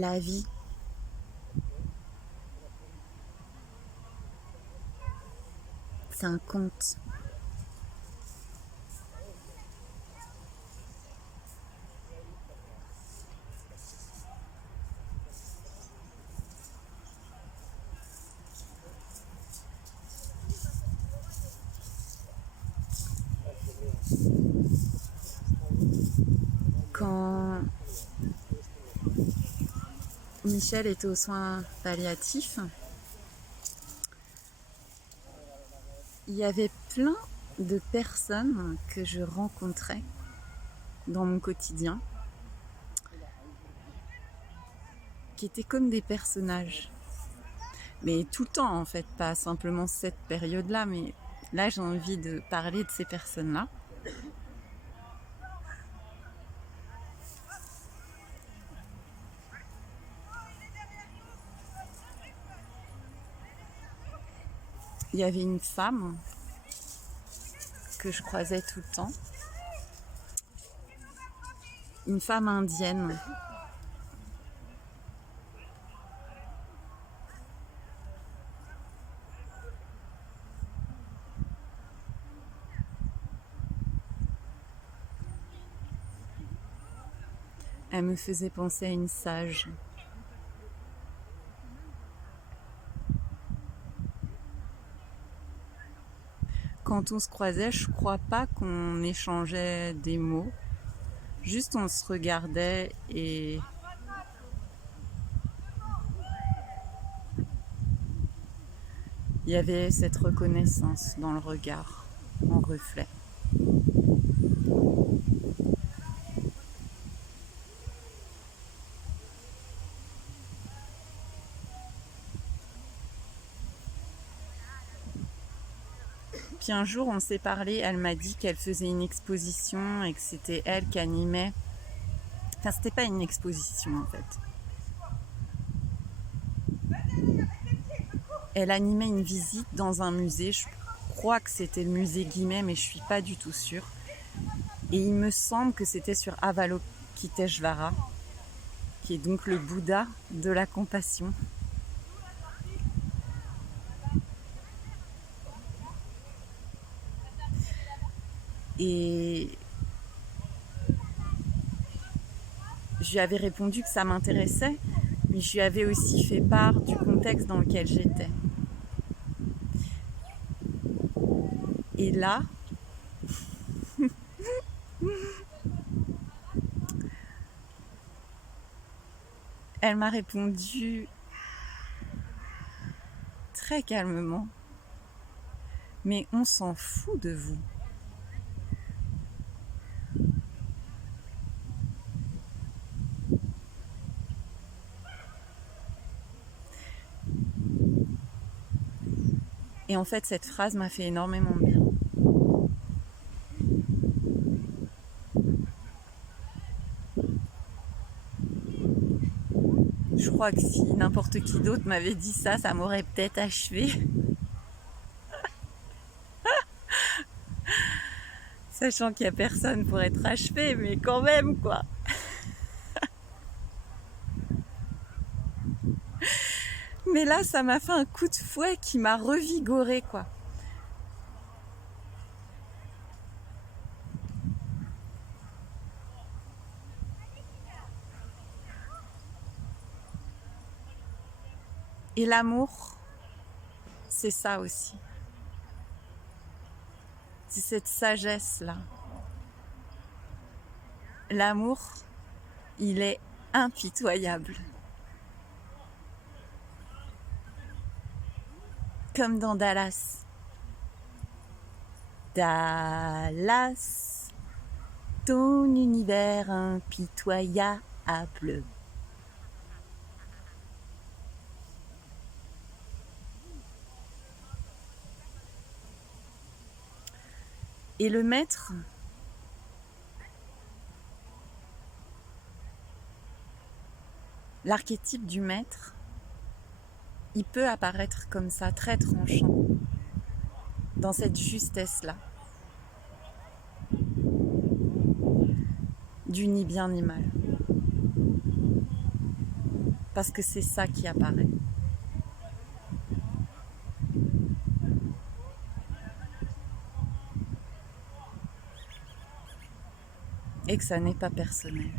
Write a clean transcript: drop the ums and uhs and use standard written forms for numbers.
La vie, c'est un conte. Quand Michel était aux soins palliatifs, il y avait plein de personnes que je rencontrais dans mon quotidien qui étaient comme des personnages. Mais tout le temps en fait, pas simplement cette période-là, mais là j'ai envie de parler de ces personnes-là. Il y avait une femme que je croisais tout le temps, une femme indienne. Elle me faisait penser à une sage. Quand on se croisait, je crois pas qu'on échangeait des mots. Juste on se regardait et il y avait cette reconnaissance dans le regard, en reflet. Puis un jour on s'est parlé, elle m'a dit qu'elle faisait une exposition et que c'était elle qui animait. Enfin, c'était pas une exposition en fait. Elle animait une visite dans un musée, je crois que c'était le musée Guimet, mais je suis pas du tout sûre. Et il me semble que c'était sur Avalokiteshvara, qui est donc le Bouddha de la compassion. Et je lui avais répondu que ça m'intéressait, mais je lui avais aussi fait part du contexte dans lequel j'étais. Et là, elle m'a répondu très calmement, mais on s'en fout de vous. Et en fait, cette phrase m'a fait énormément de bien. Je crois que si n'importe qui d'autre m'avait dit ça, ça m'aurait peut-être achevé. Sachant qu'il n'y a personne pour être achevé, mais quand même, quoi. Mais là, ça m'a fait un coup de fouet qui m'a revigoré, quoi. Et l'amour, c'est ça aussi. C'est cette sagesse-là. L'amour, il est impitoyable. Comme dans Dallas. Dallas, ton univers impitoyable. Et le maître, l'archétype du maître, il peut apparaître comme ça, très tranchant, dans cette justesse-là, du ni bien ni mal. parce que c'est ça qui apparaît. Et que ça n'est pas personnel.